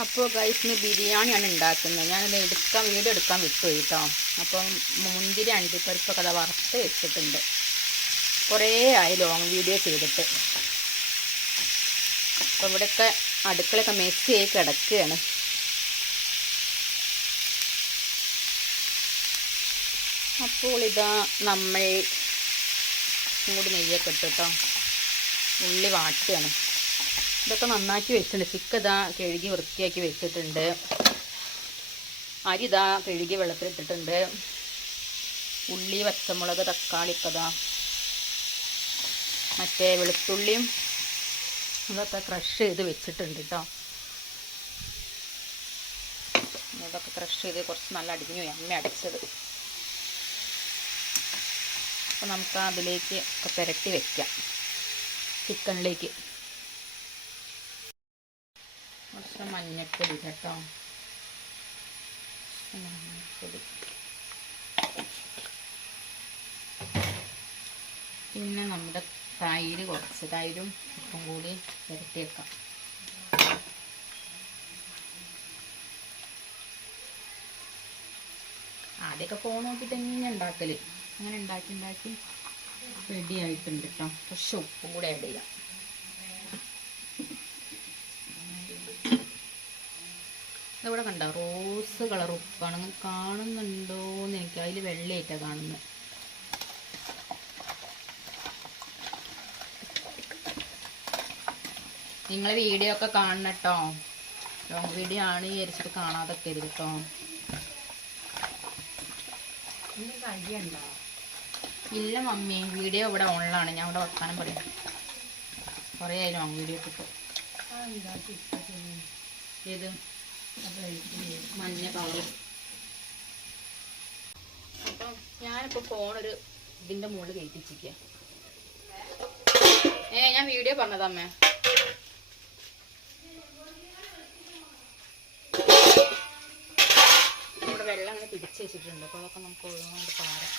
അപ്പോൾ ഗൈസിന് ബിരിയാണിയാണ് ഉണ്ടാക്കുന്നത്. ഞാനത് വീഡിയോ എടുക്കാൻ വിട്ടുപോയി കേട്ടോ. അപ്പം മുന്തിരി അണ്ടിപ്പരിപ്പൊക്കെ അത് വറുത്ത് വെച്ചിട്ടുണ്ട്. കുറേ ആയി ലോങ് വീഡിയോ ചെയ്തിട്ട്. അപ്പോൾ ഇവിടെയൊക്കെ അടുക്കളയൊക്കെ മെസ്സിയായി കിടക്കുകയാണ്. അപ്പോൾ ഇതാ നമ്മൾ കൂടി നെയ്യൊക്കെ ഇട്ടിട്ടോ ഉള്ളി വാട്ടുകയാണ്. ഇതൊക്കെ നന്നാക്കി വെച്ചിട്ടുണ്ട്. ചിക്കൻ ഇതാ കഴുകി വൃത്തിയാക്കി വെച്ചിട്ടുണ്ട്. അരി ഇതാ കഴുകി വെള്ളത്തിലിട്ടിട്ടുണ്ട്. ഉള്ളി, പച്ചമുളക്, തക്കാളി ഒക്കെ ഇതാ മറ്റേ വെളുത്തുള്ളിയും ഇതൊക്കെ ക്രഷ് ചെയ്ത് വെച്ചിട്ടുണ്ട് കേട്ടോ. ഇതൊക്കെ ക്രഷ് ചെയ്ത് കുറച്ച് നല്ല അടിഞ്ഞു അമ്മ അടച്ചത്. അപ്പോൾ നമുക്ക് അതിലേക്ക് ഒക്കെ പുരട്ടി വെക്കാം ചിക്കനിലേക്ക്. കുറച്ച് മഞ്ഞൾപ്പൊടി കേട്ടോ. മഞ്ഞൾപ്പൊടി പിന്നെ നമ്മുടെ തൈര്, കുറച്ച് തൈരും ഉപ്പും കൂടി പുരട്ടി വെക്കാം. ആദ്യമൊക്കെ ഫോൺ നോക്കിയിട്ട് തന്നെ ഉണ്ടാക്കല്. അങ്ങനെ ഉണ്ടാക്കി റെഡി ആയിട്ടുണ്ട് കേട്ടോ. പക്ഷെ ഉപ്പും കൂടെ ആഡ് ചെയ്യാം. ഇവിടെ കണ്ടോ റോസ് കളർ ഉപ്പാണ്. കാണുന്നുണ്ടോയെന്ന് എനിക്ക് അതിൽ വെള്ളയായിട്ടാണ് കാണുന്നത്. നിങ്ങൾ വീഡിയോ ഒക്കെ കാണണം കേട്ടോ. ലോങ് വീഡിയോ ആണ് വിചാരിച്ചിട്ട് കാണാതൊക്കെ ഇത് കേട്ടോ. ഇല്ല മമ്മി, വീഡിയോ ഇവിടെ ഓണിലാണ്. ഞാൻ ഇവിടെ വർത്താനം പറയാം. കുറേ ആയി ലോങ് വീഡിയോ ഇട്ടിട്ട്. ഏത് മഞ്ഞ കളർ. അപ്പം ഞാനിപ്പോൾ ഫോണൊരു ഇതിൻ്റെ മുകളിൽ കയറ്റിച്ചിരിക്കുക. ഞാൻ വീഡിയോ പറഞ്ഞതമ്മേ. ഇവിടെ വെള്ളം അങ്ങനെ പിടിച്ച് വെച്ചിട്ടുണ്ട്. അപ്പോൾ അതൊക്കെ നമുക്ക് ഒഴുകൊണ്ട് പാരാം.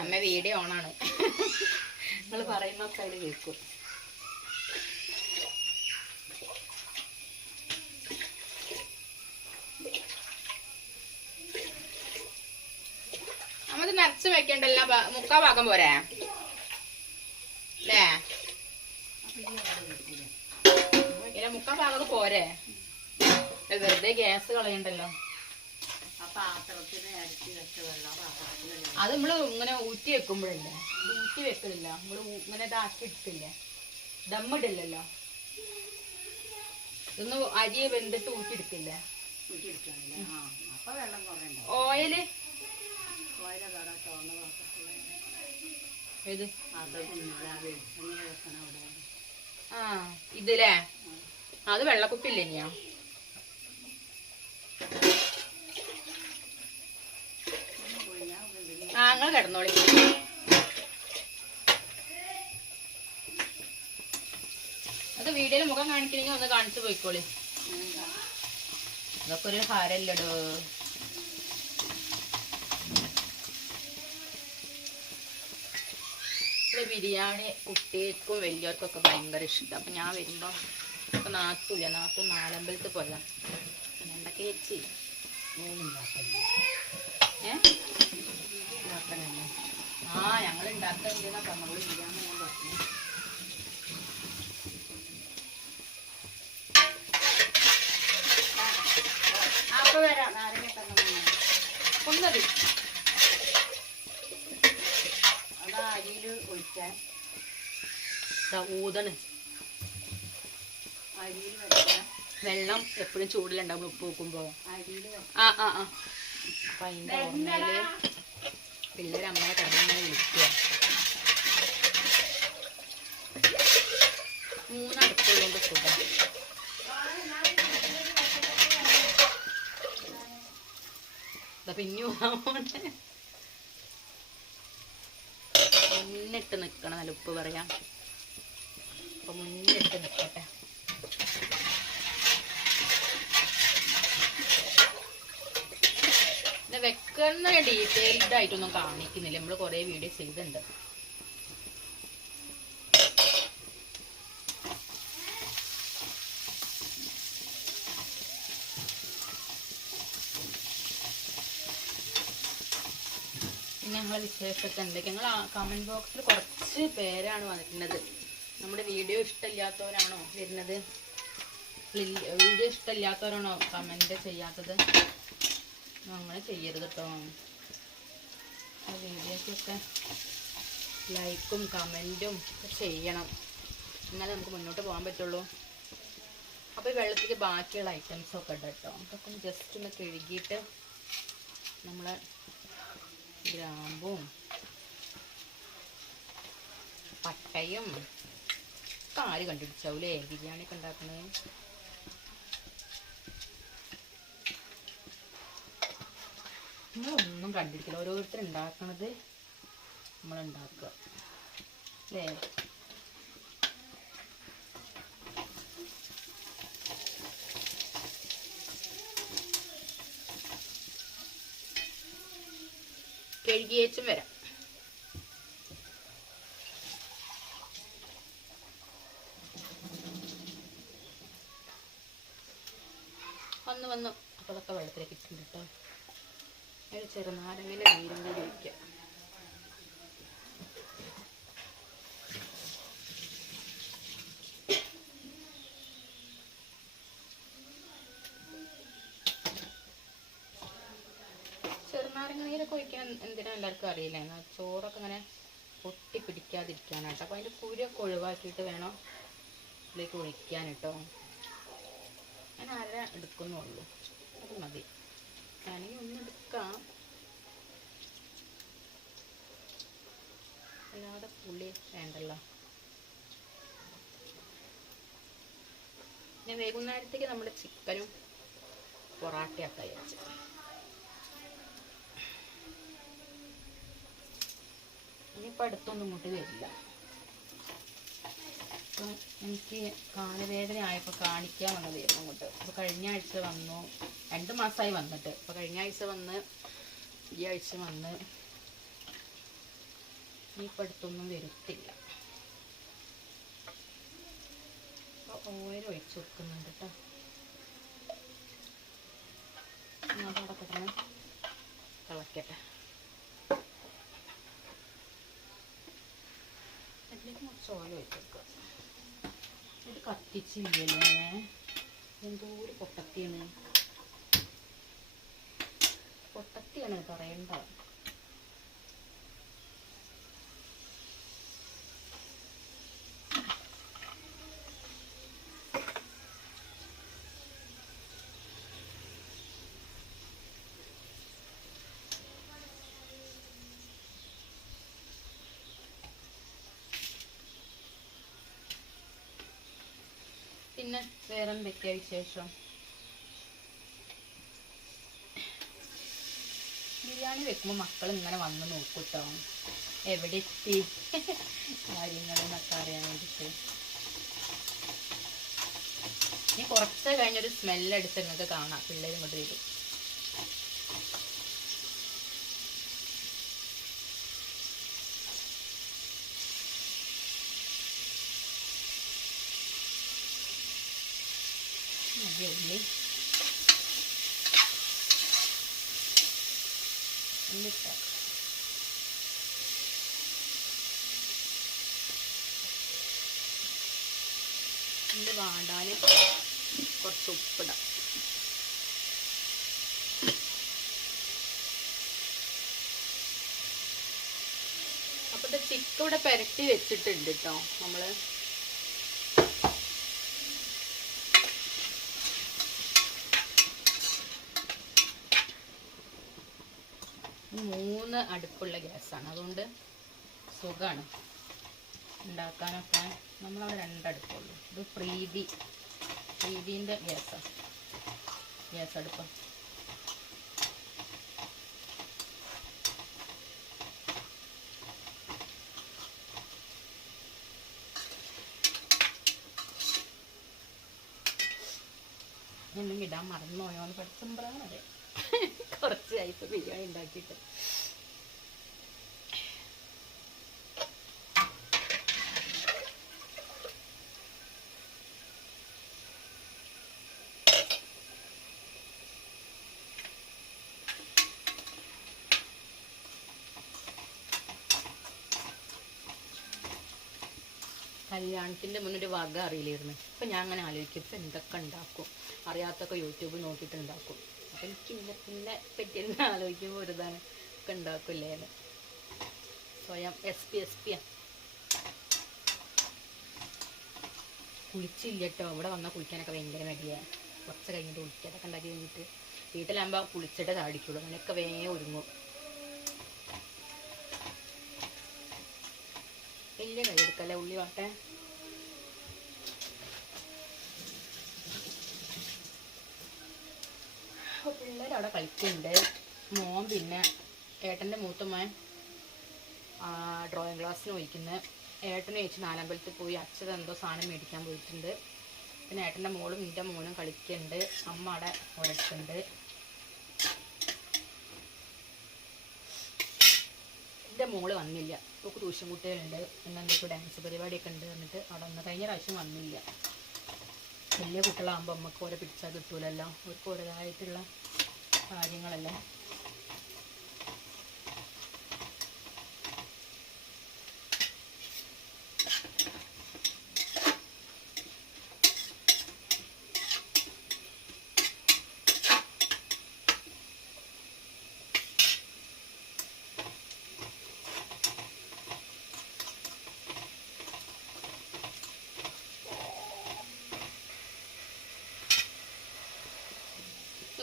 അമ്മ വീഡിയോ ഓണാണ്. നിങ്ങൾ പറയുന്നൊക്കെ അതിൽ കേൾക്കും. നമ്മത് നിറച്ച് വെക്കണ്ടല്ലോ. 3/4 ഭാഗം പോരെ അല്ലേ? 3/4 ഭാഗം പോരെ? വെറുതെ ഗ്യാസ് കളയണ്ടല്ലോ. അത് നമ്മള് ഇങ്ങനെ ഊറ്റി വെക്കുമ്പോഴല്ലേ, ഊറ്റി വെക്കലില്ല. നമ്മള് ഇങ്ങനെ ഇതാക്കി ഇട്ടില്ലേ, ദമ്മിടില്ലല്ലോ. ഇതൊന്ന് അരി വെന്തിട്ട് ഊറ്റി എടുക്കില്ലേ. ഓയില് ഏത് ഇതില്ലേ? അത് വെള്ളക്കുപ്പില്ലേ ഇനിയാ? നിങ്ങൾ കിടന്നോളി. അത് വീഡിയോയിൽ മുഖം കാണിക്കണമെങ്കിൽ ഒന്ന് കാണിച്ചു പോയിക്കോളി. അതൊക്കെ ഒരു ഹാരല്ലടോ. ഇവിടെ ബിരിയാണി കുട്ടികൾക്കും വലിയവർക്കൊക്കെ ഭയങ്കര ഇഷ്ടം. അപ്പം ഞാൻ വരുമ്പം ഇപ്പം നാത്തൂല്ല, നാത്തു നാലമ്പലത്തിൽ പോയതാണ്. എന്തൊക്കെ ചേച്ചി ഞങ്ങൾ ഉണ്ടാക്കുന്നുണ്ടെന്നാ പറഞ്ഞോളൂ. ബിരിയാണി ഞാൻ പറഞ്ഞു. അപ്പൊ വരാം. ഒന്നത് അതാ അരിയിൽ ഒഴിക്കാൻ ഊതണ്. അരിയിൽ വെക്കാൻ വെള്ളം എപ്പോഴും ചൂടിലുണ്ടാവും. ഉപ്പ് വെക്കുമ്പോ അരിയിൽ അപ്പൊ അതിന്റെ ഓർമ്മയില് പിള്ളേർ അമ്മയെ കിടന്നിങ്ങനെ വിളിക്കുക. 3 അടുപ്പുള്ളതുകൊണ്ട് സുഖം. പിന്നു മുന്നിട്ട് നിൽക്കണം. നല്ല ഉപ്പ് പറയാം. അപ്പൊ മുന്നിട്ട് നിൽക്കട്ടെ. പിന്നെ വെക്കുന്ന ഡീറ്റെയിൽഡ് ആയിട്ടൊന്നും കാണിക്കുന്നില്ല, നമ്മൾ കുറേ വീഡിയോ ചെയ്തിട്ടുണ്ട്. പിന്നെ ഞങ്ങളെ വിശേഷമൊക്കെ എന്തൊക്കെ, ഞങ്ങൾ കമൻറ്റ് ബോക്സിൽ കുറച്ച് പേരാണ് വന്നിട്ടുള്ളത്. നമ്മുടെ വീഡിയോ ഇഷ്ടമില്ലാത്തവരാണോ വരുന്നത്? വീഡിയോ ഇഷ്ടമില്ലാത്തവരാണോ കമൻറ്റ് ചെയ്യാത്തത്? അങ്ങനെ ചെയ്യരുത് കേട്ടോ. വീഡിയോക്കൊക്കെ ലൈക്കും കമൻറ്റും ഒക്കെ ചെയ്യണം, എന്നാലേ നമുക്ക് മുന്നോട്ട് പോകാൻ പറ്റുള്ളൂ. അപ്പോൾ ഈ വെള്ളത്തിൽ ബാക്കിയുള്ള ഐറ്റംസൊക്കെ ഉണ്ട് കേട്ടോ. അതൊക്കെ ഒന്ന് ജസ്റ്റ് ഒന്ന് കഴുകിയിട്ട് നമ്മളെ ഗ്രാമ്പും പട്ടയും ഒക്കെ ആര് കണ്ടുപിടിച്ചാവൂലേ ബിരിയാണിയൊക്കെ ഉണ്ടാക്കുന്നത്? നമ്മളൊന്നും കണ്ടിരിക്കില്ല, ഓരോരുത്തർ ഉണ്ടാക്കണത് നമ്മളുണ്ടാക്കുക അല്ലേ? കഴുകിയേച്ചും വരാം. വന്ന് അപ്പോഴൊക്കെ വെള്ളത്തിലേക്ക് ഇട്ടുണ്ട് കേട്ടോ. ഒരു ചെറുനാരങ്ങയുടെ നീരും കൂടി ഒഴിക്കുക. ചെറുനാരങ്ങ നീരൊക്കെ ഒഴിക്കാൻ എന്തിനാ എല്ലാവർക്കും അറിയില്ല. എന്നാൽ ചോറൊക്കെ ഇങ്ങനെ പൊട്ടി പിടിക്കാതിരിക്കാനാട്ടോ. അപ്പോൾ അതിൻ്റെ കുരുവൊക്കെ ഒഴിവാക്കിയിട്ട് വേണം ഇതിലേക്ക് ഒഴിക്കാൻ കേട്ടോ. ഞാൻ അര എടുക്കുന്നുള്ളൂ, അത് മതി. വേണമെങ്കിൽ ഒന്ന് എടുക്കാം, അല്ലാതെ പുളി വേണ്ടല്ലോ. പിന്നെ വൈകുന്നേരത്തേക്ക് നമ്മുടെ ചിക്കനും പൊറാട്ടയൊക്കെ വെച്ച് ഇനിയിപ്പോൾ അടുത്തൊന്നും ഇങ്ങോട്ട് വരില്ല. അപ്പം എനിക്ക് കാലുവേദന ആയപ്പോൾ കാണിക്കാൻ വന്നതായിരുന്നു അങ്ങോട്ട്. അപ്പോൾ കഴിഞ്ഞ ആഴ്ച വന്നു, 2 മാസമായി വന്നിട്ട്. അപ്പോൾ കഴിഞ്ഞ ആഴ്ച വന്ന്, ഈ ആഴ്ച വന്ന്, ഇനിയിപ്പോൾ അടുത്തൊന്നും വരുത്തില്ല. അപ്പോൾ ഓയിൽ ഒഴിച്ച് കൊടുക്കുന്നുണ്ട് കേട്ടോ. അതവിടെ കിടന്ന് തിളക്കട്ടെ. അതിലേക്ക് കുറച്ച് ഓയിൽ ഒഴിച്ച് കൊടുക്കുക. ഇത് കത്തിച്ചില്ലല്ലേ, എന്തോ ഒരു പൊട്ടത്തിയാണ് പറയണ്ട. പിന്നെ വേറെ എന്തൊക്കെയാ വിശേഷം? ബിരിയാണി വെക്കുമ്പോൾ മക്കൾ ഇങ്ങനെ വന്ന് നോക്കൂട്ടോ, എവിടെ എത്തി കാര്യങ്ങളെന്നൊക്കെ അറിയാൻ വേണ്ടിയിട്ട്. ഇനി കുറച്ച് കഴിഞ്ഞൊരു സ്മെല്ലടിച്ച് നിങ്ങൾക്ക് കാണാം, പിള്ളേർ ഇങ്ങോട്ട് വരും. ഉള്ളി ഉള്ളിട്ട ഉള്ളി വാടാൻ കുറച്ച് ഉപ്പിടാം. അപ്പോൾ ഇത് ചിക്കൻ ഇവിടെ പുരട്ടി വെച്ചിട്ടുണ്ട് കേട്ടോ. നമ്മൾ 3 അടുപ്പുള്ള ഗ്യാസാണ്, അതുകൊണ്ട് സുഖമാണ് ഉണ്ടാക്കാനൊക്കെ. നമ്മളവിടെ 2 അടുപ്പുള്ളൂ. ഇത് പ്രീതിൻ്റെ ഗ്യാസ് അടുപ്പ്. എന്തെങ്കിലും ഇടാൻ മറന്നുപോയോന്ന് പഠിച്ചുമ്പോഴാണ് അതെ കുറച്ചായി ഇപ്പോൾ ബിരിയാണി ഉണ്ടാക്കിയിട്ട്. കല്യാണത്തിൻ്റെ മുന്നൊരു വക അറിയില്ലായിരുന്നു. ഇപ്പം ഞാൻ അങ്ങനെ ആലോചിക്കും ഇപ്പം എന്തൊക്കെ ഉണ്ടാക്കും, അറിയാത്തൊക്കെ യൂട്യൂബ് നോക്കിയിട്ട് ഉണ്ടാക്കും. അപ്പം എനിക്ക് ഇന്നെ പറ്റിയെന്ന് ആലോചിക്കുമ്പോൾ ഒരു ഇതാണ് ഒക്കെ ഉണ്ടാക്കില്ലേ എന്ന് സ്വയം എസ് പി കുളിച്ചില്ല കേട്ടോ. ഇവിടെ വന്നാൽ കുളിക്കാനൊക്കെ ഭയങ്കര മടിയാണ്. കുറച്ച് കഴിഞ്ഞിട്ട് കുളിക്കുക. അതൊക്കെ ഉണ്ടാക്കി കഴിഞ്ഞിട്ട് വീട്ടിലാകുമ്പോൾ കുളിച്ചിട്ട് ചാടിക്കുള്ളൂ. അങ്ങനെയൊക്കെ വേഗം ഒരുങ്ങും. വലിയ കൈ എടുക്കല്ലേ ഉള്ളി വാട്ടെ. പിള്ളേർ അവിടെ കളിക്കുന്നുണ്ട്. മോൻ പിന്നെ ഏട്ടൻ്റെ മൂത്തമ്മൻ ഡ്രോയിങ് ക്ലാസ്സിന് പോയിക്കുന്നത്. ഏട്ടന് ചോദിച്ചു നാലമ്പലത്തിൽ പോയി അച്ഛൻ എന്തോ സാധനം മേടിക്കാൻ പോയിട്ടുണ്ട്. പിന്നെ ഏട്ടൻ്റെ മോളും എൻ്റെ മോനും കളിക്കുന്നുണ്ട്. അമ്മ അവിടെ ഉടക്കുന്നുണ്ട്. എൻ്റെ മോള് വന്നില്ല. ഇപ്പോൾ ട്യൂഷൻ കുട്ടികളുണ്ട്. പിന്നെ എന്തൊക്കെ ഡാൻസ് പരിപാടിയൊക്കെ ഉണ്ട് എന്നിട്ട് അവിടെ വന്ന് കഴിഞ്ഞ പ്രാവശ്യം വന്നില്ല. വലിയ കുട്ടികളാകുമ്പോൾ നമുക്ക് ഓരോ പിടിച്ചാൽ കിട്ടൂലല്ലോ. അവർക്ക് ഓരോതായിട്ടുള്ള കാര്യങ്ങളല്ലേ.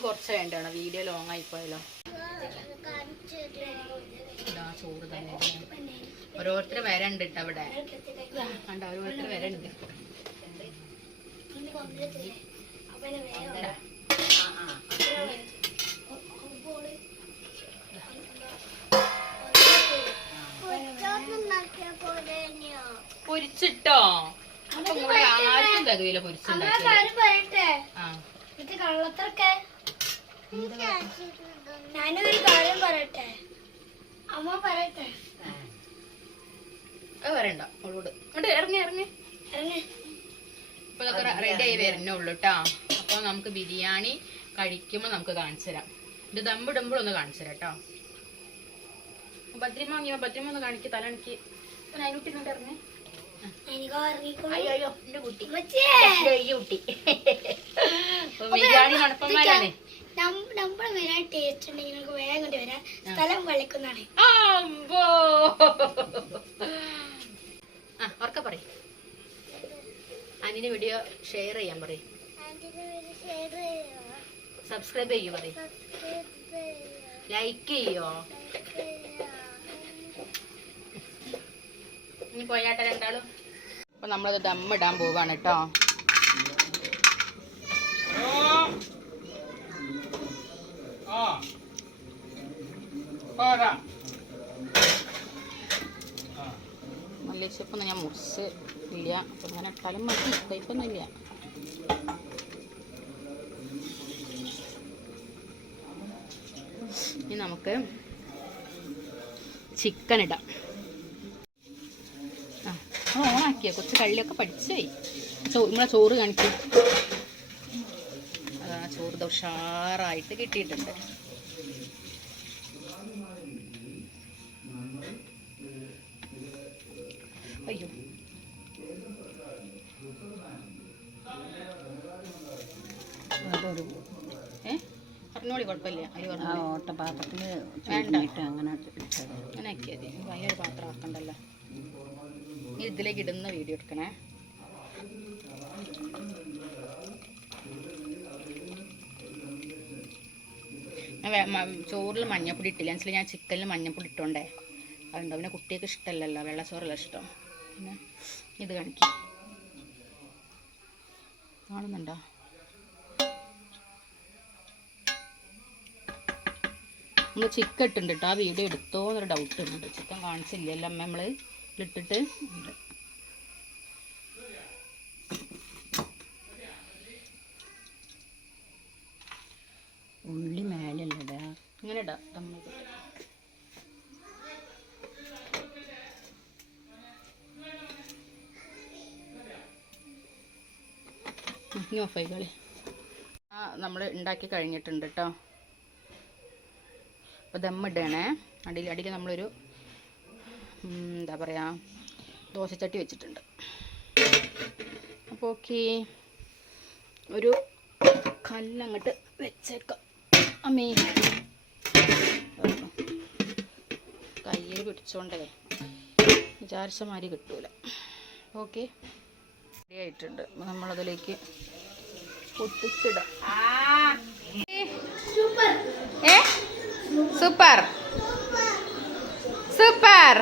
കുറച്ച് വേണ്ടാണ്, വീഡിയോ ലോങ് ആയിപ്പോയല്ലോ. ചോറ് തന്നെ ഓരോരുത്തർ വരണ്ട് കേട്ടോ അവിടെ കണ്ട, ഓരോരുത്തർ വരണ്ട്. പൊരിച്ചിട്ടോ? അപ്പൊ കൂടെ ആർക്കും തകവില്ല പൊരിച്ചുണ്ടാക്കി. ഞാനൊരു കാര്യം പറയട്ടെ, അമ്മ പറയട്ടെ. അത് വരണ്ട അവളോട്. ഇറങ്ങി ഇറങ്ങി ഇറങ്ങി. ഇപ്പൊ ഇതൊക്കെ റെഡി ആയി വരുന്നുള്ളൂ കേട്ടോ. അപ്പൊ നമുക്ക് ബിരിയാണി കഴിക്കുമ്പോൾ നമുക്ക് കാണിച്ചു തരാം. ഇത് ദമ്മിടുമ്പോഴൊന്ന് കാണിച്ചു തരാം കേട്ടോ. ഭദ്രമ ഒന്ന് കാണിക്ക്, തലണിക്ക്. അതിനുട്ടി ഇങ്ങോട്ട് ഇറങ്ങി. അയ്യോ എന്റെ കുട്ടി കുട്ടി ബിരിയാണി നടപ്പന്മാരാണ്. നമ്മുടെ ബിരിയാണി ടേസ്റ്റ് ഉണ്ടെങ്കിൽ നിങ്ങൾക്ക് വേഗം കൊണ്ട് വരാം. സ്ഥലം വെള്ളിക്കുന്നാണ്. ഉറക്കെ പറയും. അനിന് വീഡിയോ ഷെയർ ചെയ്യാൻ പറയും. സബ്സ്ക്രൈബ് ചെയ്യൂ പറയും. ലൈക്ക് ചെയ്യോ? ഇനി പോയാട്ടെ രണ്ടാളും. അപ്പൊ നമ്മളത് ദമ്മിടാൻ പോവാണ് കേട്ടോ. മല്ലിച്ചപ്പൊന്നും ഞാൻ മുറിച്ച് ഇല്ല. അപ്പം ഇങ്ങനെ ഇട്ടാലും മതി, കയ്പൊന്നുമില്ല. ഇനി നമുക്ക് ചിക്കൻ ഇടാം. ഓണാക്കിയ കുറച്ച് കള്ളിയൊക്കെ പഠിച്ചായി. നമ്മളെ ചോറ് കാണിക്കും. അതാ ചോറ് ഉഷാറായിട്ട് കിട്ടിയിട്ടുണ്ട്. അയ്യോ പറഞ്ഞോളി, കുഴപ്പമില്ല. അരി പറഞ്ഞു ഓട്ടപാത്രത്തിൽ വേണ്ട, അങ്ങനെ ആക്കിയാൽ മതി. വലിയൊരു പാത്രം ആക്കണ്ടല്ലോ. ഇനി ഇതിലേക്ക് ഇടുന്ന വീഡിയോ എടുക്കണേ. ചോറിൽ മഞ്ഞപ്പൊടി ഇട്ടില്ല. മനസ്സിലായി, ഞാൻ ചിക്കനിൽ മഞ്ഞപ്പൊടി ഇട്ടോണ്ടേ അതുണ്ടോ. പിന്നെ കുട്ടികൾക്ക് ഇഷ്ടമല്ലല്ലോ, വെള്ളച്ചോറല്ല ഇഷ്ടം. പിന്നെ ഇത് കാണിക്കും, കാണുന്നുണ്ടോ? നമ്മൾ ചിക്കൻ ഇട്ടുണ്ട് കേട്ടോ. ആ വീഡിയോ എടുത്തോ എന്നൊരു ഡൗട്ട് ഉണ്ട്. ചിക്കൻ കാണിച്ചില്ലല്ലോ അമ്മ നമ്മൾ ഇട്ടിട്ട് ഉണ്ട്. ഉള്ളി മേലല്ലേ ഇങ്ങനെ ഇടാം നമ്മൾ ഇനി ഓഫായി കളി. നമ്മൾ ഉണ്ടാക്കി കഴിഞ്ഞിട്ടുണ്ട് കേട്ടോ. അപ്പോൾ ദമ്മിടണേ. അടിയിൽ നമ്മളൊരു എന്താ പറയുക ദോശച്ചട്ടി വെച്ചിട്ടുണ്ട്. അപ്പോൾ ഓക്കെ, ഒരു കല്ലങ്ങോട്ട് വെച്ചേക്കാം. അമ്മേ കയ്യിൽ പിടിച്ചോണ്ടേ വിചാരിച്ച മാതിരി കിട്ടൂല. ഓക്കെ, റെഡി ആയിട്ടുണ്ട്. നമ്മളതിലേക്ക് പൊട്ടിച്ചിടാം. Super super.